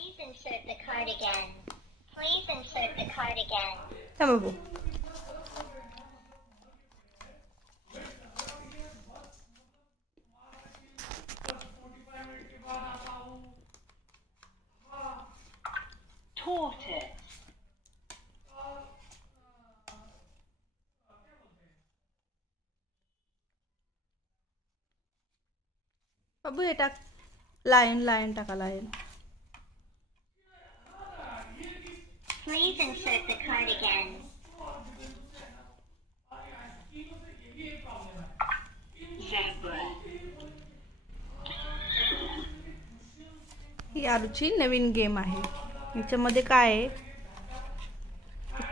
Please insert the card again. Please insert the card again. हा बाबू. Tortoise. बाबू हे टाक. Lion टाका lion. Please insert the card again. Zebra. ही आरूची नवीन गेम आहे. याच्यामध्ये काय आहे,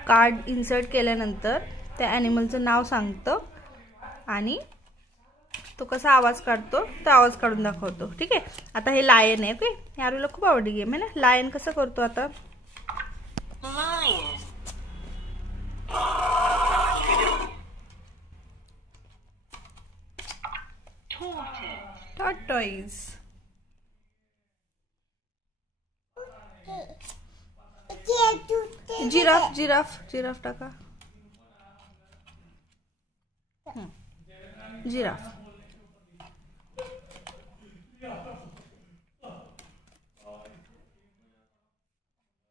कार्ड इन्सर्ट केल्यानंतर त्या ॲनिमलचं नाव सांगतं आणि तो कसा आवाज काढतो तो आवाज काढून दाखवतो. ठीक आहे. आता हे लायन आहे. ओके. हे आरूला खूप आवडली गेम आहे ना. लायन कसं करतो आता. Lion. Tortoise. टॉर्टॉइज. जिराफ टाका. जिराफ.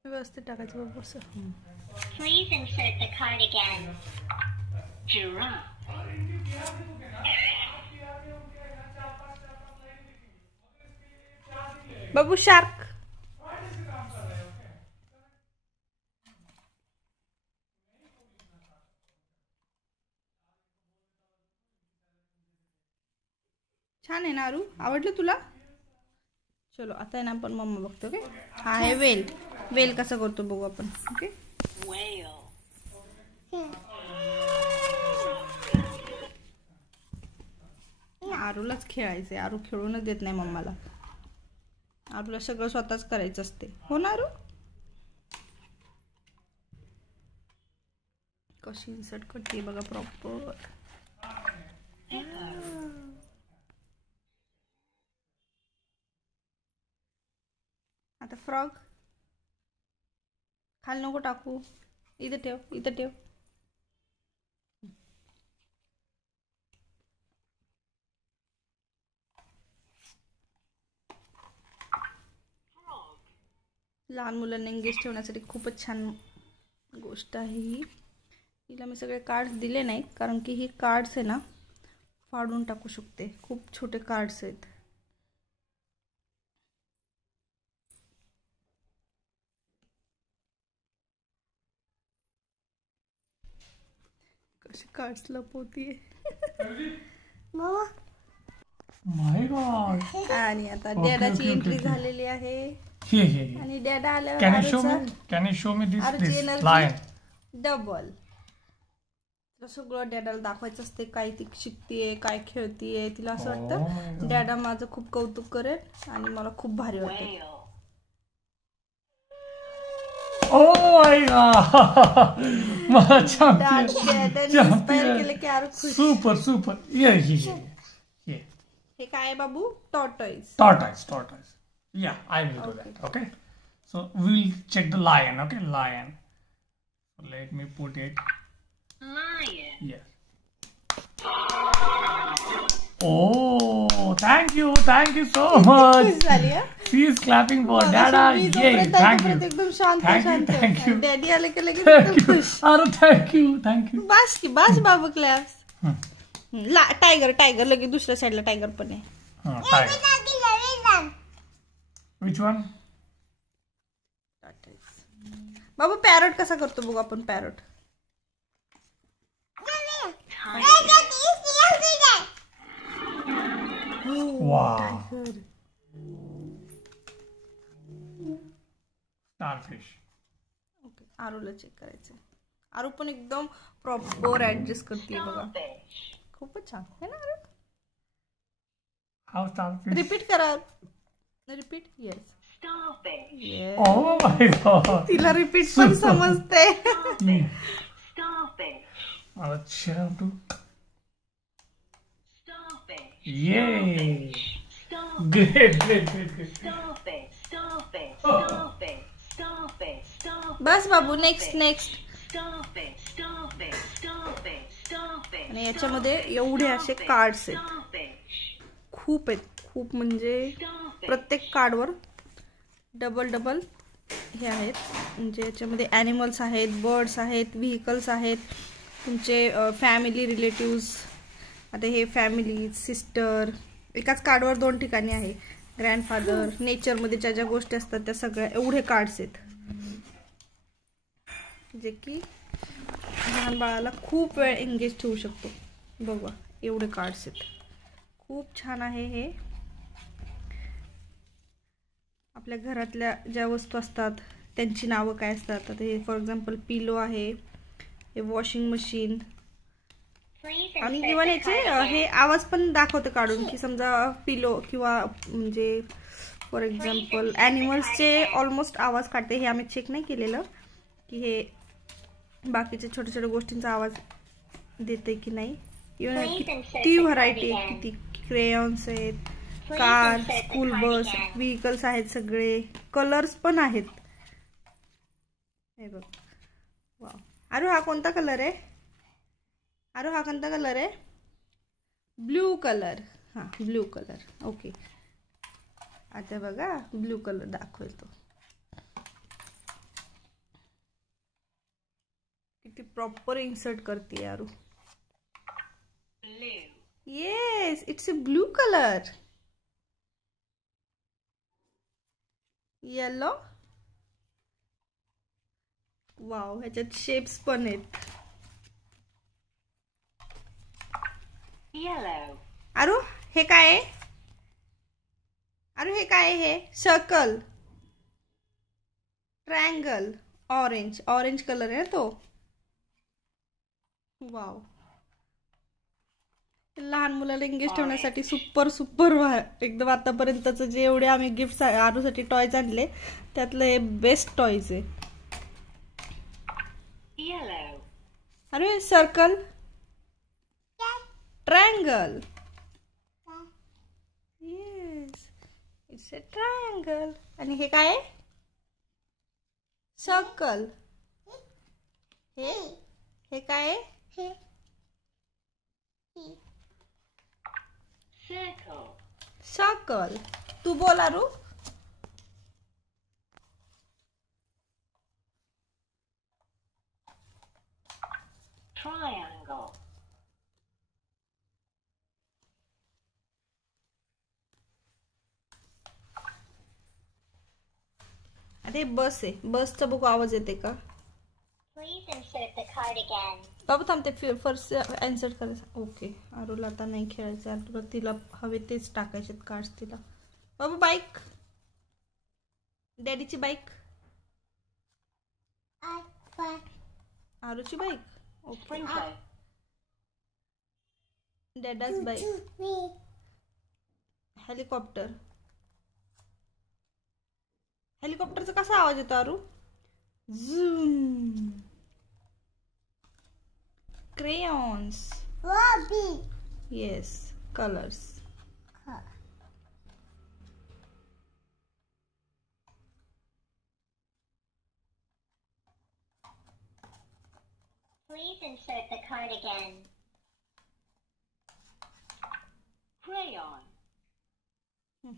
व्यवस्थित टाकायचं बरोबर sir. Please insert the card again. Giraffe. Babu shark. छान आहे ना आरू. आवडलं तुला. चलो आता आहे ना आपण मम्मा बघतो. ओके. हा आहे वेल. वेल कसा करतो बघू आपण. ओके. Whale. आरूलाच खेळायचंय. आरू खेळूनच देत नाही मम्माला. आरूला सगळं स्वतःच करायचं असते. हो ना आरू. कशी इन्सर्ट करते बघा प्रॉपर. आता फ्रॉग. खाली नको टाकू. इथं ठेव. इथं ठेव. लहान मुलांना एंगेज ठेवण्यासाठी खूपच छान गोष्ट आहे ही. हिला मी सगळे कार्ड्स दिले नाहीत कारण की ही कार्ड्स आहे ना फाडून टाकू शकते. खूप छोटे कार्ड्स आहेत. कशी कार्ड्स लपवतीये. माय गॉड. आणि आता डॅडाची एंट्री झालेली आहे. आणि डॅडा आल्यावर Can you show me this आरूची lion? Energy double. सगळं डॅडाला दाखवायचं असते. काय ती शिकतीये, काय खेळतीये. तिला असं वाटतं डॅडा माझं खूप कौतुक करेल आणि मला खूप भारी वाटेल. Whale. Oh my god. My champion. डॅडाने इन्स्पायर केलं की आरू खुश. Super. Yeah. हे काय आहे बाबू. Tortoise. Tortoise. Yeah, I will do that. Okay. So we'll check the lion. Okay, lion. So let me put it. Lion. Yes. Oh, thank you so much. खुश झाली हा. She is clapping for Dada. Yay! Thank you. एकदम शांत. Thank you. Daddy आले की लगेच एकदम खुश. Aru, thank you. बस बाबू क्लॅप्स. टायगर लगेच दुसऱ्या साईडला टायगर पण आहे. Tiger. Which one? बाबू पॅरट कसा करतो बघू आपण. पॅरट. Wow. Starfish. ओके. आरूला चेक करायचं. आरू पण एकदम प्रॉपर ऍडजस्ट करते बघा. Starfish. खूपच छान है ना आरू. How starfish? रिपीट करा. Repeat. Yes. Starfish. Oh my god. तिला रिपीट पण समजते. Starfish. अच्छा तू. Starfish. Yay. Starfish. Great. Starfish. Starfish. Starfish. बस बाबू, next next. Starfish, starfish, starfish, starfish. आणि याच्यामध्ये एवढे असे कार्ड्स आहेत, Starfish, खूप आहेत, खूप म्हणजे starfish. प्रत्येक कार्डवर डबल डबल हे आहेत. म्हणजे याच्यामध्ये ॲनिमल्स आहेत, बर्ड्स आहेत, व्हेकल्स आहेत, तुमचे फॅमिली रिलेटिव्स. आता हे फॅमिली, सिस्टर, एकाच कार्डवर 2 ठिकाणी आहे. ग्रँडफादर, नेचरमध्ये ज्या ज्या गोष्टी असतात त्या सगळ्या, एवढे कार्ड्स आहेत जे की लहान बाळाला खूप वेळ एंगेज ठेवू शकतो. बघा एवढे कार्ड्स आहेत, खूप छान आहे हे. आपल्या घरातल्या ज्या वस्तू असतात त्यांची नावं काय असतात. आता हे फॉर एक्झाम्पल पिलो आहे, हे वॉशिंग मशीन. Please आणि insert इव्हन the याचे card again. हे आवाज पण दाखवते काढून, की समजा पिलो किंवा म्हणजे फॉर एक्झाम्पल ॲनिमल्सचे ऑलमोस्ट आवाज काढते. हे आम्ही चेक नाही केलेलं की हे बाकीच्या छोट्या छोट्या गोष्टींचा आवाज देते की नाही. इव्हन किती व्हरायटी आहे, किती क्रेयॉन्स आहेत, कार, स्कूल बस, व्हेकल्स आहेत, सगळे कलर्स पण आहेत. हे बघ, वाव. अरे हा कोणता कलर आहे? अरे हा कोणता कलर आहे? Blue colour. हां, ब्ल्यू कलर. ओके, आता बघा ब्ल्यू कलर दाखवेल तो. किती प्रॉपर इन्सर्ट करते यारू. Blue, yes, it's a blue colour. Yellow. Wow, ह्याच्यात शेप्स पण आहेत. yellow, अरे हे काय आहे? अरे हे काय आहे? हे circle, triangle, orange. Orange colour आहे तो. वाव, लहान मुलाला एंगेज ठेवण्यासाठी सुपर सुपर एकदम. आतापर्यंतचं जे एवढे आम्ही गिफ्ट आरूसाठी टॉयज आणले त्यातलं हे बेस्ट टॉयज आहे. yellow, अरे circle, triangle. Yes, it's a triangle. आणि हे काय आहे? सर्कल. हे काय आहे? circle, circle. तू बोल आरू. triangle, अरे बस आहे, बसचा बघू आवाज येते का? Please insert the card again. बाबू थांबते, फर्स्ट आन्सर करायचं. ओके, आरूला आता नाही खेळायचं. आरूला तिला हवे तेच टाकायचे कार्ड्स तिला. बाबू बाईक, डॅडीची बाईक, आरूची बाईक. ओके, sprinkler, डॅडाच बाईक. हेलिकॉप्टर. हेलिकॉप्टरचा कसा आवाज येतो Aru? Zoom. Crayons. Yes, colours. Please insert the card again. crayon,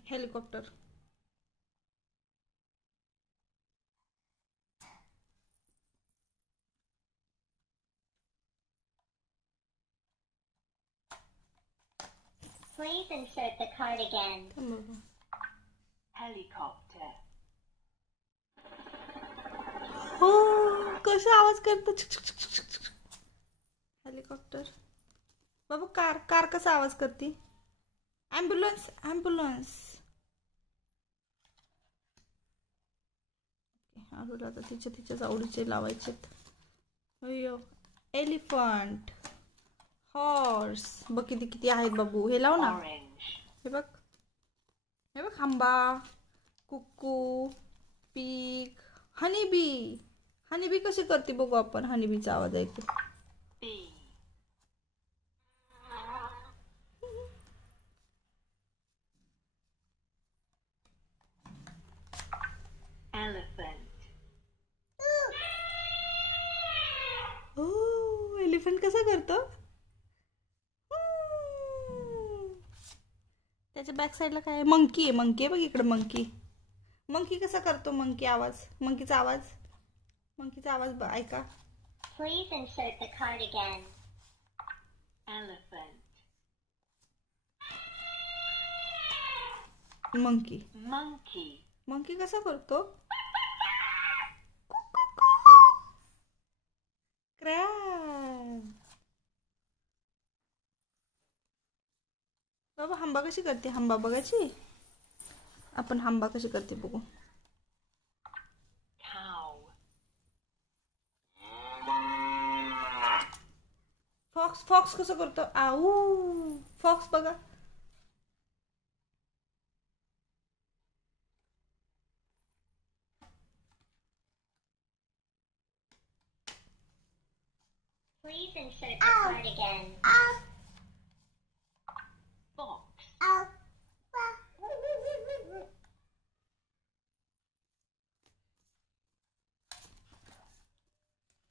helicopter. Please insert the card again. helicopter, हो, कसा आवाज करतो? हेलिकॉप्टर. बाबू कार, कार कसा आवाज करते? Ambulance, ambulance. आरूला आता तिच्याच आवडीचे लावायचेत. अय्यो, एलिफंट, हॉर्स. बघ किती किती आहेत बाबू. हे लाव ना. orange, हे बघ, हे बघ, आंबा, कुक्कू, पीक, हनीबी. हनीबी कशी करते बघू आपण. हनीबीचा आवाज ऐकू. bee, elephant, कसं करतो? त्याच्या बॅक साईडला काय? मंकी आहे. मंकी आहे बघ इकडे. मंकी कसा करतो? मंकीचा आवाज ऐका. Please insert the card again. Elephant. Monkey Monkey. कसा करतो? क्रॅब. बाबा हंबा कशी करते? हंबा बघायची. आपण हंबा कशी करते बघू. Cow. फॉक्स कसं करतो? आऊ. फॉक्स बघा. Please insert the card again. Fox.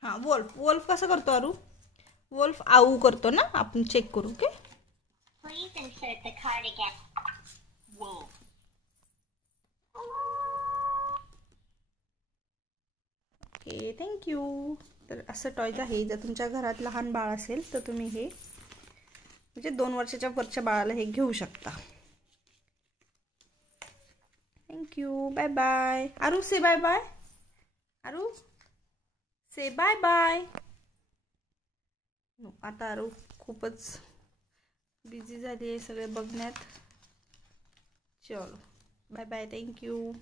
हा वोल्फ कसा करतो आरू? वोल्फ आऊ करतो ना. आपण चेक करू. Okay. Please insert the card again. Wolf. Okay thank you. तर असं टॉयज आहे. जर तुमच्या घरात लहान बाळ असेल तर तुम्ही हे म्हणजे 2 वर्षाच्या वरच्या बाळाला हे घेऊ शकता. Thank you. Bye bye. Aru say bye bye. Aru say bye bye. आता आरू खूपच बिझी झाली आहे सगळे बघण्यात. चलो बाय बाय. थँक्यू.